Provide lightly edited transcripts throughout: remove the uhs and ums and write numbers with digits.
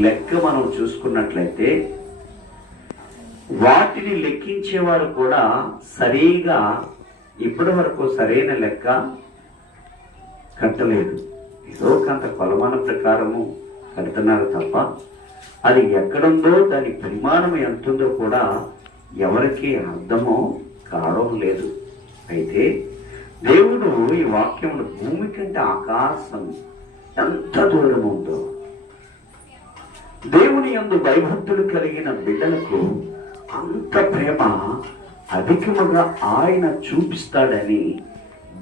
లెక్క మనం చూసుకున్నట్లయితే వాటిని లెక్కించేవారు కూడా సరిగా ఇప్పటి వరకు సరైన లెక్క కట్టలేదు. ఏదో కొంత కొలమాన ప్రకారము కడుతున్నారు తప్ప అది ఎక్కడుందో దాని పరిమాణం ఎంతుందో కూడా ఎవరికి అర్థమో కావడం లేదు. అయితే దేవుడు ఈ వాక్యమును భూమి కంటే ఆకాశం ఎంత దూరం ఉందో, దేవుని యందు భయభక్తులు కలిగిన బిడ్డలకు అంత ప్రేమ అధికముగా ఆయన చూపిస్తాడని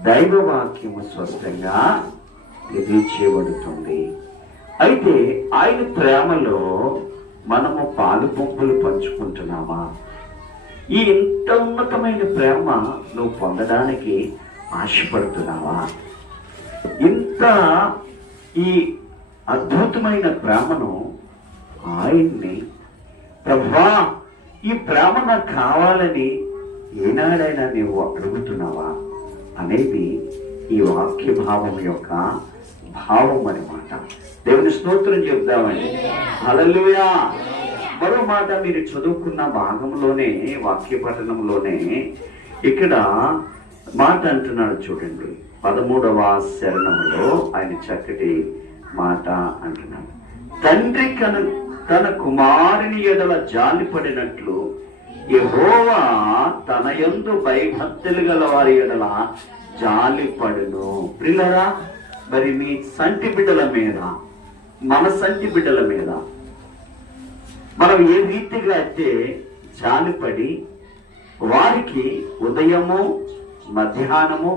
దైవవాక్యము స్పష్టంగా తెలియచేయబడుతుంది. అయితే ఆయన ప్రేమలో మనము పాలు పంపులు పంచుకుంటున్నామా? ఈ ఇంత ఉన్నతమైన ప్రేమ నువ్వు పొందడానికి ఆశపడుతున్నావా? ఇంత ఈ అద్భుతమైన ప్రేమను ఆయన్ని ప్రభువా ఈ ప్రేమ నాకు కావాలని ఏనాడైనా నీవు అడుగుతున్నావా అనేది ఈ వాక్య భావం యొక్క భావం అన్నమాట. దేవుని స్తోత్రం చెప్దామండి. హల్లెలూయా. మరో మాట మీరు చదువుకున్న భాగంలోనే, వాక్య పఠనంలోనే ఇక్కడ మాట అంటున్నాడు చూడండి. 13వ శరణంలో ఆయన చక్కటి మాట అంటున్నాడు. తండ్రి తన కుమారుని ఎడల జాలిపడినట్లు యెహోవా తన యందు భయభక్తులు గల వారి ఎడల జాలిపడును. ప్రియులారా, మరి మీ సంటి బిడ్డల మీద, మన సంటి బిడ్డల మీద మనం ఏ రీతిగా అయితే జాలిపడి వారికి ఉదయము, మధ్యాహ్నము,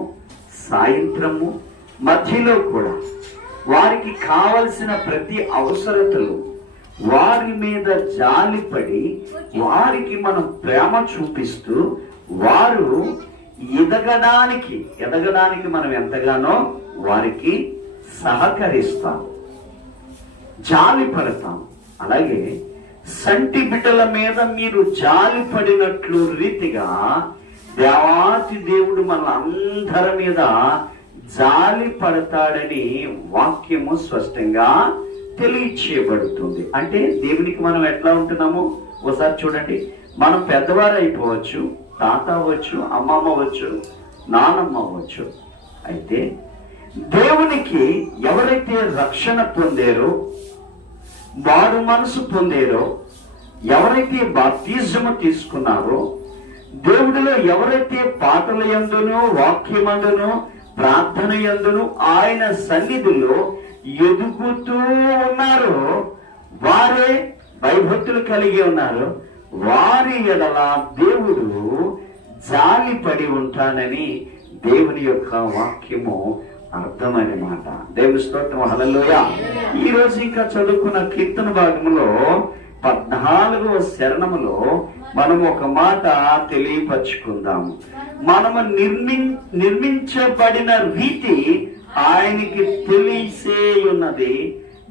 సాయంత్రము మధ్యలో కూడా వారికి కావలసిన ప్రతి అవసరతలు వారి మీద జాలిపడి వారికి మనం ప్రేమ చూపిస్తూ వారు ఎదగడానికి మనం ఎంతగానో వారికి సహకరిస్తాం, జాలి పడతాం. అలాగే సంటి బిడ్డల మీద మీరు జాలి పడినట్లు రీతిగా దేవాతి దేవుడు మన అందరి మీద జాలి పడతాడని వాక్యము స్పష్టంగా తెలియచేయబడుతుంది. అంటే దేవునికి మనం ఎట్లా ఉంటున్నాము ఒకసారి చూడండి. మనం పెద్దవారు అయిపోవచ్చు, తాత అవ్వచ్చు, అమ్మమ్మ అవ్వచ్చు, నానమ్మ అవ్వచ్చు. అయితే దేవునికి ఎవరైతే రక్షణ పొందారో, వారు మనసు పొందారో, ఎవరైతే బాప్తిజము తీసుకున్నారో, దేవుడిలో ఎవరైతే పాటల యందును, వాక్యమందును, ప్రార్థన యందును, ఆయన సన్నిధిలో ఎదుగుతూ ఉన్నారో వారే భయభక్తులు కలిగి ఉన్నారు. వారి ఎడల దేవుడు జాలి పడి ఉంటానని దేవుని యొక్క వాక్యము అర్థమన్నమాట. దేవుని స్తోత్రం. హల్లెలూయా. ఈ రోజు ఇంకా చదువుకున్న కీర్తన భాగంలో 14వ శరణములో మనం ఒక మాట తెలియపరుచుకుందాము. మనము నిర్మించబడిన రీతి ఆయనకి తెలిసే ఉన్నది.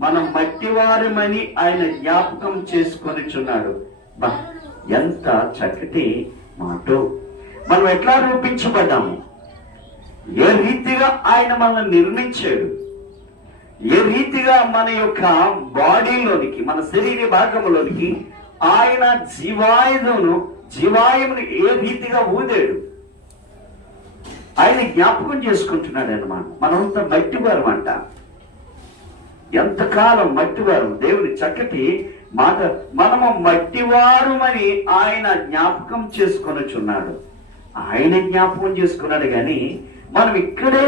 మనం మట్టివారమని ఆయన జ్ఞాపకం చేసుకొనిచున్నాడు. ఎంత చక్కటి మాట. మనం ఎట్లా రూపించబడ్డాము, ఏ రీతిగా ఆయన మనల్ని నిర్మించాడు, ఏ రీతిగా మన యొక్క బాడీలోనికి, మన శరీర భాగంలోనికి ఆయన జీవాయువును ఏ రీతిగా ఊదాడు ఆయన జ్ఞాపకం చేసుకుంటున్నాడు అన్నమాట. మనంతా మట్టివారం అంట. ఎంతకాలం మట్టివారం. దేవుని చక్కటి మాట. మనము మట్టివారమని ఆయన జ్ఞాపకం చేసుకొనుచున్నాడు. ఆయన జ్ఞాపకం చేసుకున్నాడు కానీ మనం ఇక్కడే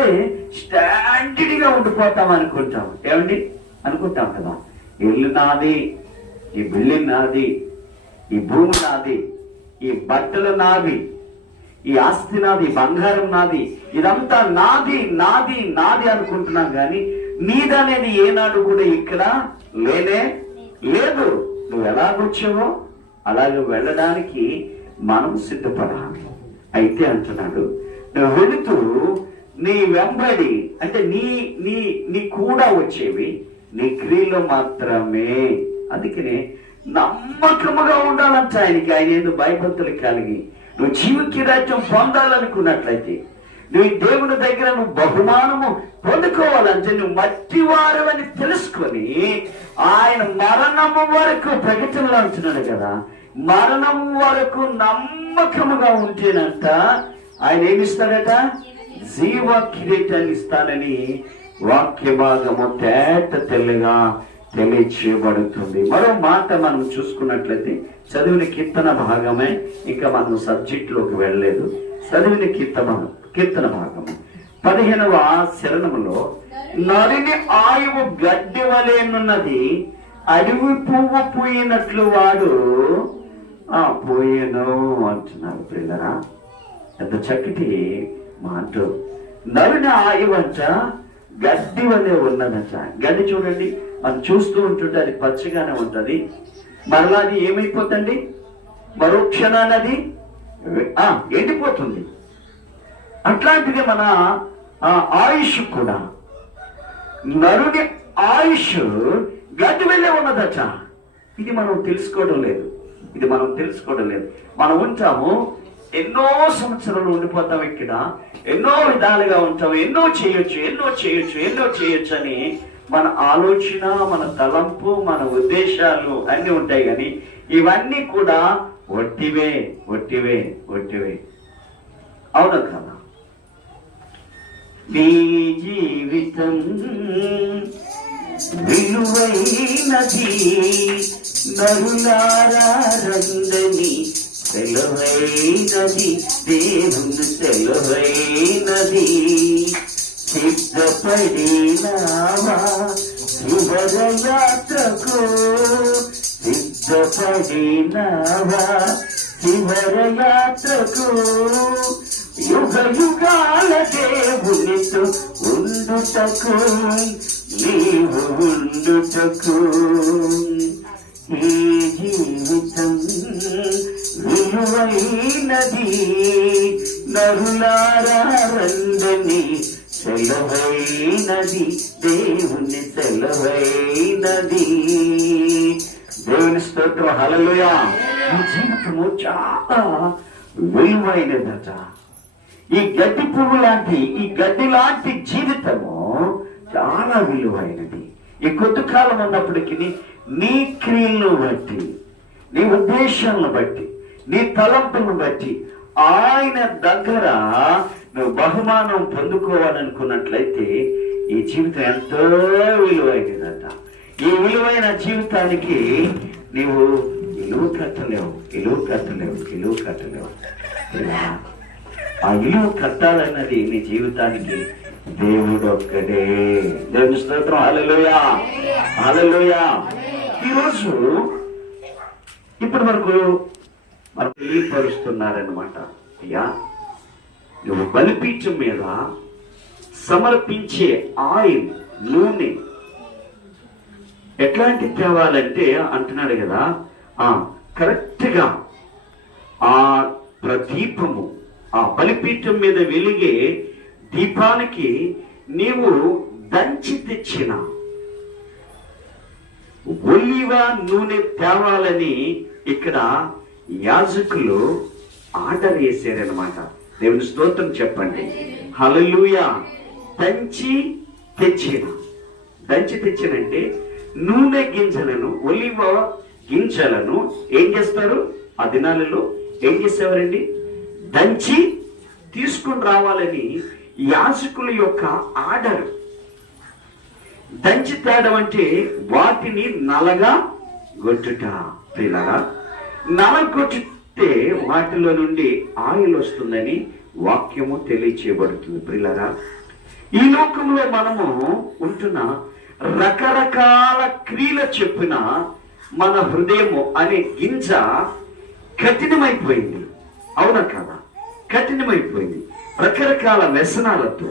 స్టాండర్డ్ గా ఉండిపోతాం అనుకుంటాం. ఏమండి అనుకుంటాం కదా, ఇల్లు నాది, ఈ బిల్డింగ్ నాది, ఈ భూమి నాది, ఈ బట్టలు నాది, ఈ ఆస్తి నాది, బంగారం నాది, ఇదంతా నాది నాది నాది అనుకుంటున్నాం కానీ నీదనేది ఏనాడు కూడా ఇక్కడ లేనే లేదు. నువ్వు ఎలాగొచ్చావో అలాగే వెళ్ళడానికి మనం సిద్ధపడాలి. అయితే అంటున్నాడు, నువ్వు వెళుతూ నీ వెంబడి, అంటే నీ కూడా వచ్చేవి నీ క్రియలో మాత్రమే. అందుకనే నమ్మకముగా ఉండాలంట ఆయనకి. ఆయన ఏదో భయభక్తులు కలిగి నువ్వు జీవకి రాజ్యం పొందాలనుకున్నట్లయితే, నీ దేవుని దగ్గర నువ్వు బహుమానము పొందుకోవాలంటే నువ్వు మట్టివారని తెలుసుకొని ఆయన మరణము వరకు ప్రకటనలో అంటున్నాడు కదా, మరణం వరకు నమ్మకముగా ఉంటేనంట ఆయన ఏమిస్తాడట, జీవ కిరీటాన్ని ఇస్తానని వాక్య భాగము తేట తెల్లగా తెలియచేయబడుతుంది. మరో మాట మనం చూసుకున్నట్లయితే చదివిన కీర్తన భాగమే, ఇంకా మనం సబ్జెక్టులోకి వెళ్ళలేదు. చదివిన కీర్తన భాగము 15వ శరణములో, నరిని ఆయువు గడ్డి వలెనున్నది, అడవి పువ్వు పోయినట్లు వాడు పోయేను అంటున్నారు. పిల్లరా, ఎంత చక్కటి మాట. నరుని ఆయువు అంట గడ్డి వలె ఉన్నదట. గడ్డి చూడండి, మనం చూస్తూ ఉంటుంటే అది పచ్చగానే ఉంటది, మరలా అది ఏమైపోతుంది, మరో క్షణాన్ని అది ఎండిపోతుంది. అట్లాంటిది మన ఆయుష్ కూడా, నరుని ఆయుష్ గడ్డి వలె ఉన్నదట. ఇది మనం తెలుసుకోవడం లేదు. మనం ఉంటాము, ఎన్నో సంవత్సరాలు ఉండిపోతాం ఇక్కడ, ఎన్నో విధాలుగా ఉంటాం, ఎన్నో చేయొచ్చు అని మన ఆలోచన, మన తలంపు, మన ఉద్దేశాలు అన్ని ఉంటాయి. కానీ ఇవన్నీ కూడా ఒట్టివే. అవును కదా? మీ జీవితం విలువైనది, నరులారా రందని సెలవైనది, దేవుని సెలవైనది. సిద్ధపడినావా శివరయాత్రకు, శివరయాత్రకు, యుగ యుగాల దేవునితో ఉండుటకు, నీవు ఉండుటకు. ఈ జీవితం విలువైనది, నరులారా రందని సెలవైనది, దేవుని సెలవైనది. దేవుని స్తోత్రం, హల్లెలూయా. ఈ జీవితము చాలా విలువైనదట. ఈ గడ్డి పువ్వు లాంటి, ఈ గడ్డి లాంటి జీవితము చాలా విలువైనది. ఈ కొద్ది కాలం ఉన్నప్పటికీ నీ క్రియలను బట్టి, నీ ఉద్దేశాలను బట్టి, నీ తలంపులను బట్టి ఆయన దగ్గర నువ్వు బహుమానం పొందుకోవాలనుకున్నట్లయితే ఈ జీవితం ఎంతో విలువైనదట. ఈ విలువైన జీవితానికి నీవు ఇలువ కట్టలేవు. ఆ ఇలువ కట్టాలన్నది నీ జీవితానికి దేవుడు ఒక్కడే. దేవుని స్తోత్రం, హల్లెలూయా. ఈరోజు ఇప్పటి వరకు మనం తెలియపరుస్తున్నారన్నమాట. అయ్యా, నువ్వు బలిపీఠం మీద సమర్పించే ఆయిల్, నూనె ఎట్లాంటి తేవాలంటే అంటున్నాడు కదా, కరెక్ట్ గా ఆ ప్రదీపము, ఆ బలిపీఠం మీద వెలిగే దీపానికి నీవు దంచి తెచ్చిన ఒలివ నూనె తేవాలని ఇక్కడ యాజకులు ఆర్డర్ వేసారనమాట. దేవుని స్తోత్రం చెప్పండి, హల్లెలూయా. దంచి తెచ్చినంటే నూనె గింజలను, ఒలివ గింజలను ఏం చేస్తారు, ఆ దినాలలో ఏం చేసేవారండి, దంచి తీసుకుని రావాలని యాజకుల యొక్క ఆర్డర్. దంచి తేడం అంటే వాటిని నలగా గొట్టుట. పిల్లరా, నలగొట్టితే వాటిలో నుండి ఆయిల్ వస్తుందని వాక్యము తెలియచేయబడుతుంది. పిల్లరా, ఈ లోకంలో మనము ఉంటున్న రకరకాల క్రియల చెప్పిన మన హృదయము అనే గింజ కఠినమైపోయింది. అవునా కదా? కఠినమైపోయింది. రకరకాల వ్యసనాలతో,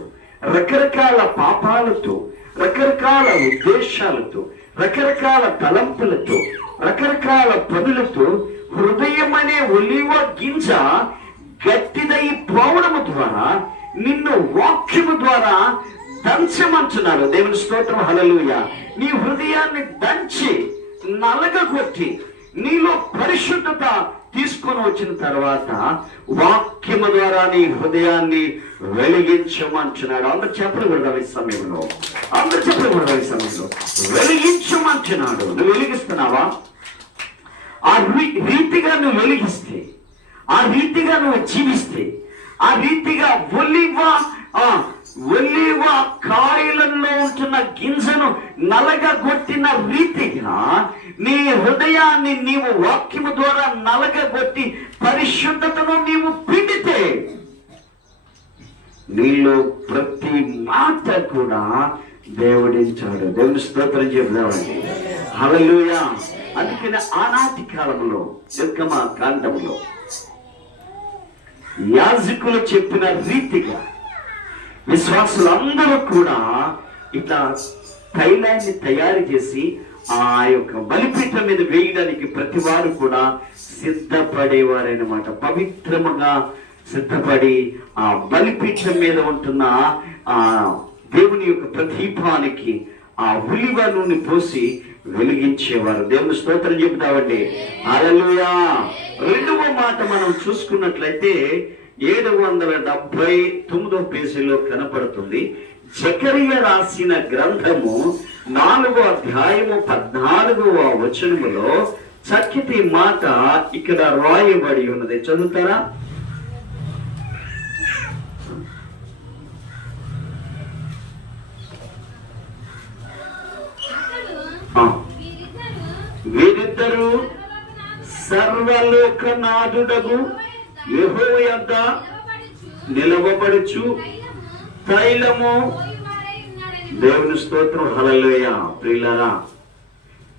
రకరకాల పాపాలతో, రకరకాల ఉద్దేశాలతో, రకరకాల తలంపులతో, రకరకాల పనులతో హృదయం అనే ఒలివ గింజ గట్టిదై పోవడము ద్వారా నిన్ను వాక్యము ద్వారా దంచమంటున్నాడు. దేవుని స్తోత్రం, హల్లెలూయా. నీ హృదయాన్ని దంచి నలగగొట్టి నీలో పరిశుద్ధత తీసుకొని వచ్చిన తర్వాత వాక్యము ద్వారా నీ హృదయాన్ని వెలిగించమంటున్నాడు. అందరు చెప్పకూడదు ఈ సమయంలో, అందరు చెప్పకూడదు ఈ సమయంలో. వెలిగించమంటున్నాడు. నువ్వు వెలిగిస్తున్నావా? ఆ రీతిగా నువ్వు వెలిగిస్తే, ఆ రీతిగా నువ్వు జీవిస్తే, ఆ రీతిగా ఒలివ కాయలలో ఉంటున్న గింజను నలగగొట్టిన రీతిగా నీ హృదయాన్ని నీవు వాక్యము ద్వారా నలగగొట్టి పరిశుద్ధతను నీవు పిండితే నీలో ప్రతి మాట కూడా దేవుడించాడు. దేవుని స్తోత్రం చెప్దామండి. హల్లెలూయా. అందుకని ఆనాటి కాలంలో నిర్గమ కాండంలో యాజకులు చెప్పిన రీతిగా విశ్వాసులందరూ కూడా ఇట్లా తైలాన్ని తయారు చేసి ఆ యొక్క బలిపీఠం మీద వేయడానికి ప్రతి వారు కూడా సిద్ధపడేవారనమాట. పవిత్రముగా సిద్ధపడి ఆ బలిపీఠం మీద ఉంటున్న ఆ దేవుని యొక్క ప్రదీపానికి ఆ ఉలివ నూనె పోసి వెలిగించేవారు. దేవుని స్తోత్రం చెబుతామండి. హల్లెలూయా. రెండవ మాట మనం చూసుకున్నట్లయితే 779వ పేజీలో కనపడుతుంది. జకరియా రాసిన గ్రంథము 4వ అధ్యాయము 14వ వచనములో చక్కటి మాట ఇక్కడ రాయబడి ఉన్నది. చదువుతారా? వీరిద్దరు సర్వలోకనాథుడగు యెహోవా యొద్ద నిలవబడుచు తైలము. దేవుని స్తోత్రం. హల్లెలూయా. ప్రియులారా,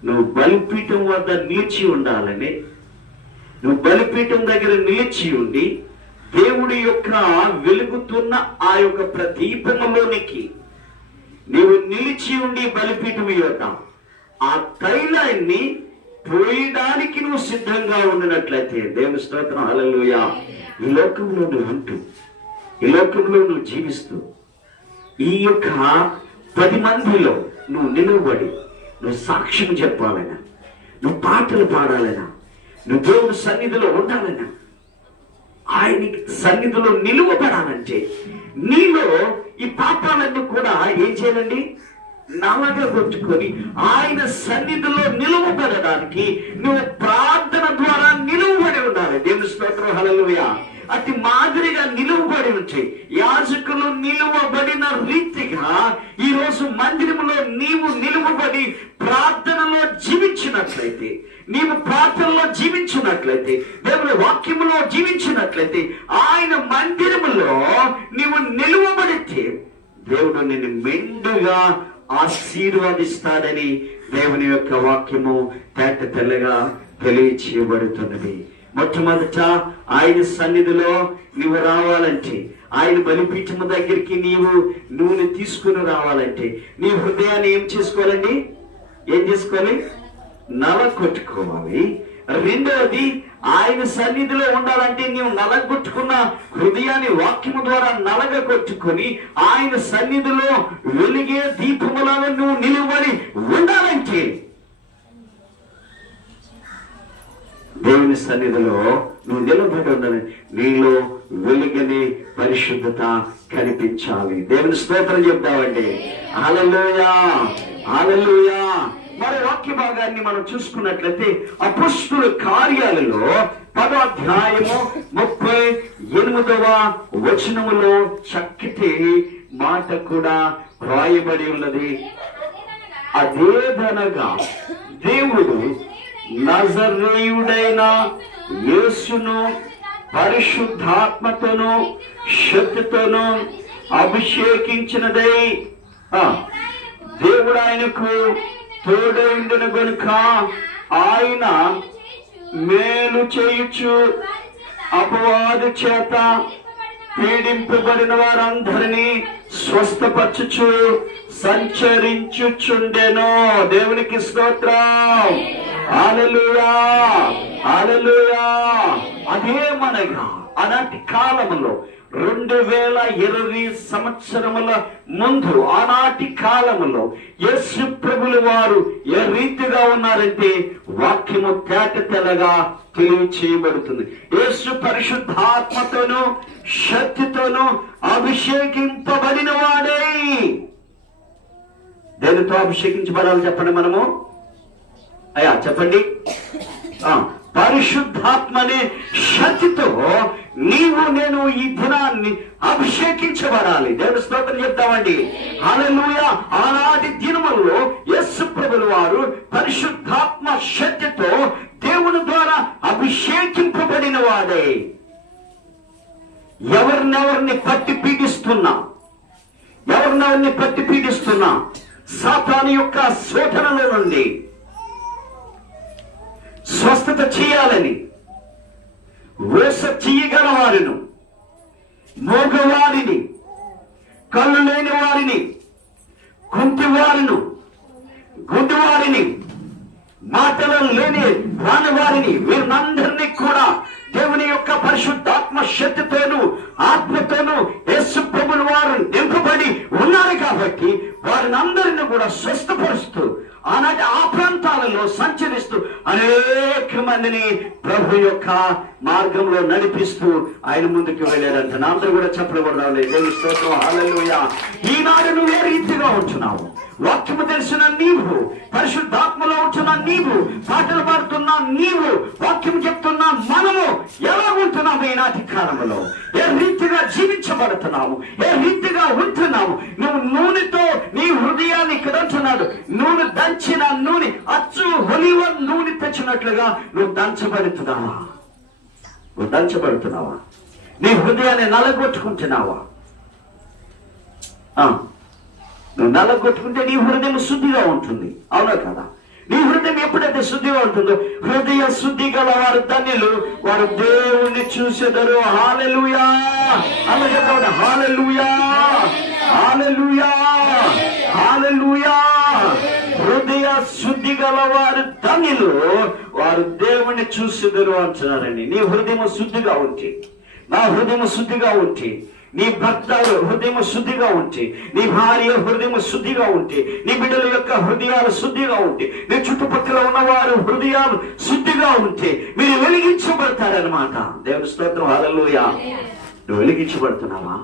నువ్వు బలిపీఠం వద్ద నిలిచి ఉండాలని, నువ్వు బలిపీఠం దగ్గర నిలిచి ఉండి దేవుడి యొక్క వెలుగుతున్న ఆ యొక్క ప్రదీపములోనికి నీవు నిలిచి ఉండి బలిపీఠం యొద్ద ఆ తైలాన్ని పోయడానికి నువ్వు సిద్ధంగా ఉండినట్లయితే, దేవుని స్తోత్రం. హల్లెలూయా. ఈ లోకంలో నువ్వు ఉంటూ, ఈ లోకంలో నువ్వు జీవిస్తూ, ఈ యొక్క 10 మందిలో నువ్వు నిలువబడి నువ్వు సాక్ష్యం చెప్పాలన్నా, నువ్వు పాటలు పాడాలన్నా, నువ్వు దేవుని సన్నిధిలో ఉండాలన్నా, ఆయన సన్నిధిలో నిలువబడాలంటే నీలో ఈ పాపాలన్నీ కూడా ఏం చేయాలండి? నలగగొట్టుకొని ఆయన సన్నిధిలో నిలువబడడానికి నువ్వు ప్రార్థన ద్వారా నిలువబడి ఉండాలి. దేవుని స్తోత్రం. హల్లెలూయా. అతి మాదిరిగా నిలువబడి ఉంటే, యాజకులు నిలువబడిన రీతిగా ఈ రోజు మందిరంలో నీవు నిలువబడి ప్రార్థనలో జీవించినట్లయితే, నీవు ప్రార్థనలో జీవించినట్లయితే, దేవుని వాక్యములో జీవించినట్లయితే, ఆయన మందిరములో నీవు నిలువబడితే దేవుడు నిన్ను మెండుగా ఆశీర్వదిస్తాడని దేవుని యొక్క వాక్యము తేట తెల్లగా తెలియచేయబడుతున్నది. మొట్టమొదట ఆయన సన్నిధిలో నువ్వు రావాలంటే, ఆయన బలిపీఠము దగ్గరికి నీవు నూనె తీసుకుని రావాలంటే నీ హృదయాన్ని ఏం చేసుకోవాలండి? ఏం చేసుకోవాలి? నలగొట్టుకోవాలి. రెండవది, ఆయన సన్నిధిలో ఉండాలంటే నీవు నలగొట్టుకున్న హృదయాన్ని వాక్యము ద్వారా నలగొట్టుకొని ఆయన సన్నిధిలో వెలిగే దీపములను నువ్వు నిలువబడి ఉండాలంటే దేవుని సన్నిధిలో నువ్వు నిలబడి ఉండాలి. నీలో వెలుగని పరిశుద్ధత కనిపించాలి. దేవుని స్తోత్రం చెప్తామండి. హల్లెలూయా. హల్లెలూయా. మరి వాక్య భాగాన్ని మనం చూసుకున్నట్లయితే అపొస్తలుల కార్యాలలో 10వ అధ్యాయము 38వ వచనములో చక్కటి మాట కూడా రాయబడి ఉన్నది. అదేదనగా దేవుడు నజరేయుడైన యేసును పరిశుద్ధాత్మతోను శక్తితోను అభిషేకించినదై దేవుడు ఆయనకు తోడైండున గనుక ఆయన మేలు చేయుచు అపవాది చేత పీడింపబడిన వారందరినీ స్వస్థపరచుచు సంచరించుచుండెను. దేవునికి స్తోత్రం. హల్లెలూయా. హల్లెలూయా. అదేమనగా ఆనాటి కాలంలో 2020 సంవత్సరముల ముందు ఆనాటి కాలములో యేసు ప్రభుల వారు ఏ రీతిగా ఉన్నారంటే వాక్యము తేటతెల్లగా తెలియచేయబడుతుంది. యేసు పరిశుద్ధాత్మతోనూ శక్తితోనూ అభిషేకింపబడిన వాడే. దేనితో అభిషేకించబడాలి చెప్పండి మనము? అయ్యా చెప్పండి. పరిశుద్ధాత్మనే శక్తితో నీవు నేను ఈ దినాన్ని అభిషేకించబడాలి. దేవుని స్తోత్రం చెప్తామండి. హల్లెలూయా. ఆనాటి దినములలో యేసు ప్రభుల వారు పరిశుద్ధాత్మ శక్తితో దేవుని ద్వారా అభిషేకింపబడిన వాడే. ఎవరినెవరిని పట్టి పీడిస్తున్నా సాతాను యొక్క శోధనల నుండి స్వస్థత చేయాలని వేస చేయగల వారిని, మోగవారిని, కళ్ళు లేని వారిని, కుంటి వారిని, గుడ్డి వారిని, మాటలు లేని రాని వారిని, వీరినందరినీ కూడా దేవుని యొక్క పరిశుద్ధాత్మ శక్తితోనూ ఆత్మతోనూ యేసు ప్రభుల వారు నింపబడి ఉన్నారు కాబట్టి వారిని అందరినీ కూడా స్వస్థపరుస్తూ ఆనాటి ఆ ప్రాంతాలలో సంచరిస్తూ అనేక మందిని ప్రభు యొక్క మార్గంలో నడిపిస్తూ ఆయన ముందుకు వెళ్ళారంట. అందరూ కూడా చెప్పకూడదు. దేవుని స్తోత్రం. హల్లెలూయా. ఈనాడు నువ్వు ఏ రీతిగా ఉంటున్నావు? వాక్యము తెలిసిన నీవు, పరిశుద్ధాత్మలో ఉంటున్న నీవు, పాటలు పాడుతున్న నీవు, వాక్యం చెప్తున్న మనము ఎలా ఉంటున్నాము? ఈనాటి కాలంలో ఏ రీతిగా జీవించబడుతున్నాము? ఏ రీతిగా ఉంటున్నాము? నువ్వు నూనెతో నీ హృదయాన్ని ఇక్కడ అంటున్నాడు. నూనె దంచిన నూనె అచ్చు ఒలివ నూనె తెచ్చినట్లుగా నువ్వు దంచబడుతున్నావా? నీ హృదయాన్ని నలగొట్టుకుంటున్నావా? నువ్వు నలగొట్టుకుంటే నీ హృదయం శుద్ధిగా ఉంటుంది. అవునా కదా? నీ హృదయం ఎప్పుడైతే శుద్ధిగా ఉంటుందో, హృదయ శుద్ధి గల వారు ధన్యులు, వారు దేవుణ్ణి చూసేదరు. హల్లెలూయా. అలాగే హల్లెలూయా, హల్లెలూయా, హల్లెలూయా. హృదయ శుద్ధి గల వారు ధన్యులు, వారు దేవుణ్ణి చూసేదరు అంటున్నారండి. నీ హృదయం శుద్ధిగా ఉంటే, నా హృదయం శుద్ధిగా ఉంటే, నీ భర్త హృదయం శుద్ధిగా ఉంటే, నీ భార్య హృదయం శుద్ధిగా ఉంటే, నీ బిడ్డల యొక్క హృదయాలు శుద్ధిగా ఉంటే, నీ చుట్టుపక్కల ఉన్నవారు హృదయాలు శుద్ధిగా ఉంటే మీరు వెలిగించబడతారనమాట. దేవుని స్తోత్రం. హల్లెలూయా. నువ్వు వెలిగించబడుతున్నావా?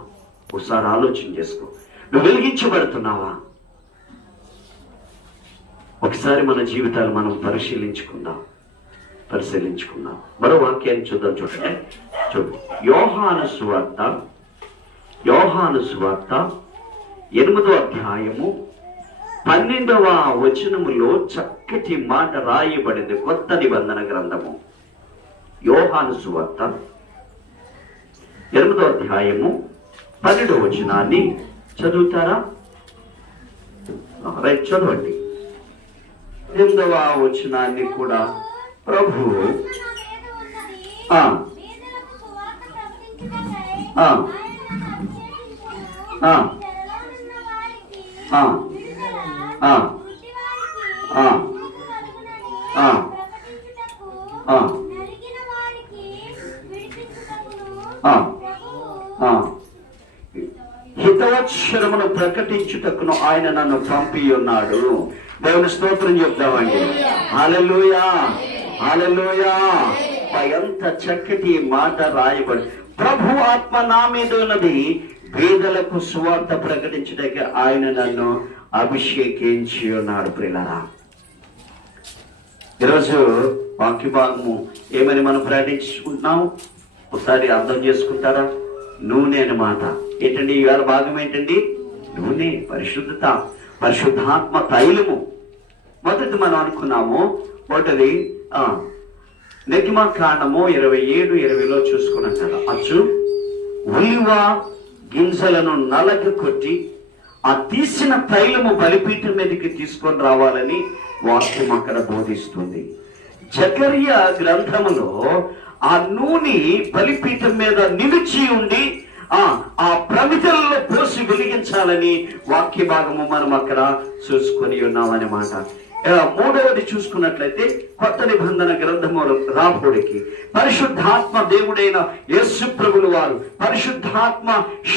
ఒకసారి ఆలోచన చేసుకో. నువ్వు వెలిగించబడుతున్నావా? ఒకసారి మన జీవితాలు మనం పరిశీలించుకుందాం. మరో వాక్యాన్ని చూద్దాం. చూడండి. యోహాను సువార్త 8వ అధ్యాయము 12వ వచనములో చక్కటి మాట రాయబడింది. కొత్త నిబంధన గ్రంథము యోహాను సువార్త 8వ అధ్యాయము 12వ వచనాన్ని చదువుతారా? రైట్, చదవండి. 8వ వచనాన్ని కూడా ప్రభు హితవత్సరమును ప్రకటించుటకును ఆయన నన్ను పంపి ఉన్నాడు. దేవుని స్తోత్రం చెప్తామండి. హల్లెలూయా, హల్లెలూయా. ఎంత చక్కటి మాట రాయబడి, ప్రభు ఆత్మ నా మీద ఉన్నది, పేదలకు సువార్త ప్రకటించడానికి ఆయన నన్ను అభిషేకించి ఉన్నాడు. ప్రియులారా, ఈరోజు వాక్య భాగము ఏమని మనం ప్రకటించుకుంటున్నాం? ఒకసారి అర్థం చేసుకుంటారా? నూనె అన్నమాట. ఏంటండి ఇవాళ భాగం? ఏంటండి? నూనె, పరిశుద్ధత, పరిశుద్ధాత్మ తైలము. మొదటి మనం అనుకున్నాము. ఒకటి నిర్గమకాండము 27:20 చూసుకున్నాం కదా. అచ్చు ఒలివ గింజలను నలగ కొట్టి ఆ తీసిన తైలము బలిపీఠం మీదకి తీసుకొని రావాలని వాక్యం అక్కడ బోధిస్తుంది. జకర్యా గ్రంథములో ఆ నూనె బలిపీఠం మీద నిలిచి ఉండి ఆ ప్రమిదల్లో పోసి వెలిగించాలని వాక్య భాగము మనం అక్కడ చూసుకొని ఉన్నామన్నమాట. మూడవది చూసుకున్నట్లయితే కొత్త నిబంధన గ్రంథము రాబోడికి పరిశుద్ధాత్మ దేవుడైన యేసు ప్రభులు వారు పరిశుద్ధాత్మ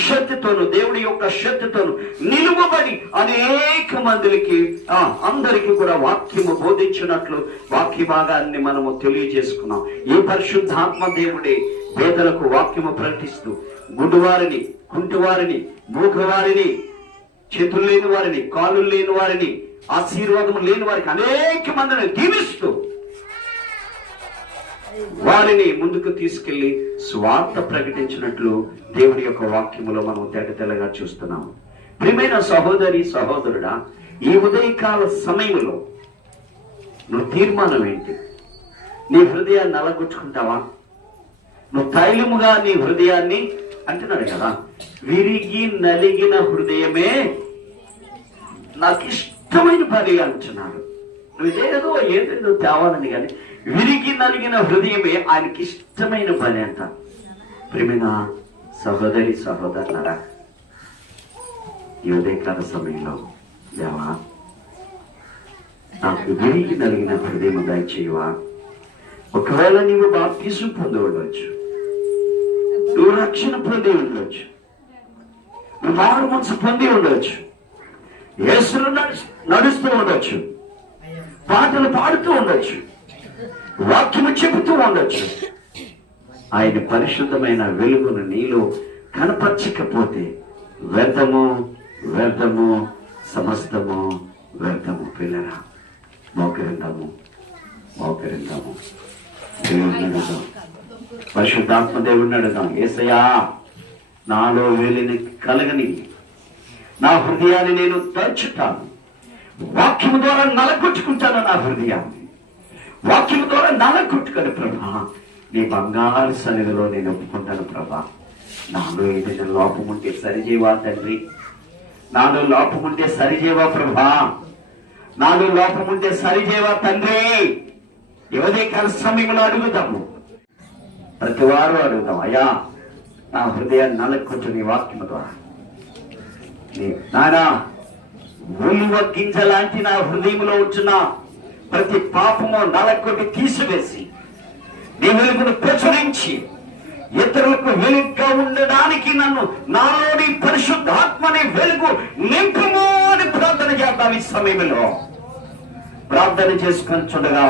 శక్తితోను దేవుడి యొక్క శక్తితోను నిలువబడి అనేక మందికి అందరికీ కూడా వాక్యము బోధించినట్లు వాక్య భాగాన్ని మనము తెలియజేసుకున్నాం. ఈ పరిశుద్ధాత్మ దేవుడే పేదలకు వాక్యము ప్రకటిస్తూ గుడ్డివారిని, కుంటివారిని, మూగవారిని, చేతులు లేని వారిని, కాళ్ళు లేని వారిని, ఆశీర్వాదం లేని వారికి అనేక మందిని దీవిస్తూ వారిని ముందుకు తీసుకెళ్లి స్వార్థ ప్రకటించినట్లు దేవుడి యొక్క వాక్యములో మనం తేటతెల్లగా చూస్తున్నాము. ప్రియమైన సహోదరి సహోదరుడా, ఈ ఉదయకాల సమయంలో నువ్వు తీర్మానం ఏంటి? నీ హృదయాన్ని నలగొచ్చుకుంటావా? నువ్వు తైలముగా నీ హృదయాన్ని అంటున్నాడు కదా, విరిగి నలిగిన హృదయమే నాకు ఇష్టమైన పని అంటున్నాడు. నువ్వు ఏదేదో తేవాలని కానీ విరిగి నలిగిన హృదయమే ఆయనకి ఇష్టమైన పని అంట. ప్రియమైన సహోదరి సహోదరులారా, ఈ ఉదయకాల సమయంలో దేవా నాకు విరిగి నలిగిన హృదయం దయచేయవా. ఒకవేళ నీవు బాప్తిసం పొంది ఉండవచ్చు, నువ్వు రక్షణ పొంది ఉండవచ్చు, నువ్వు మారు మనసు పొంది ఉండవచ్చు, యేసులో నడుస్తూ ఉండొచ్చు, పాటలు పాడుతూ ఉండొచ్చు, వాక్యము చెబుతూ ఉండొచ్చు. ఆయన పరిశుద్ధమైన వెలుగును నీలో కనపరచకపోతే వ్యర్థము వ్యర్థము సమస్తము వ్యర్థము. పిల్లరా, మోకరిందాము మోకరిందాము దేవుడిని అడుగుదాం, పరిశుద్ధాత్మ దేవుడిని అడుగుదాం. యేసయ్యా, నాలో వెలిని కలగని నా హృదయాన్ని నేను తరుచుతాను, వాక్యము ద్వారా నలగొట్టుకుంటాను నా హృదయాన్ని, వాక్యము ద్వారా నలగొట్టుకొని ప్రభా నీ బంగారు సన్నిధిలో నేను ఒప్పుకుంటాను. ప్రభా, నాలో ఏదైనా లోపం ఉంటే సరిచేవా తండ్రి, నాలో లోపం ఉంటే సరిచేవా ప్రభా, నాలో లోపం ఉంటే సరిచేవా తండ్రి. ఉదయకాల సమయంలో అడుగుతాము, ప్రతి వారు అడుగుతాం, అయ్యా నా హృదయాన్ని నలగొట్టు నీ వాక్యము ద్వారా. నానా ఉలివ గింజ లాంటి నా హృదయంలో ఉంచిన ప్రతి పాపము నలగొట్టి తీసివేసి నీ వెలుగును ప్రచురించి ఇతరులకు వెలుగుగా ఉండడానికి నన్ను నాలోని పరిశుద్ధాత్మని వెలుగు నింపుము అని ప్రార్థన చేద్దాం. ఈ సమయంలో ప్రార్థన చేసుకొని చూడగా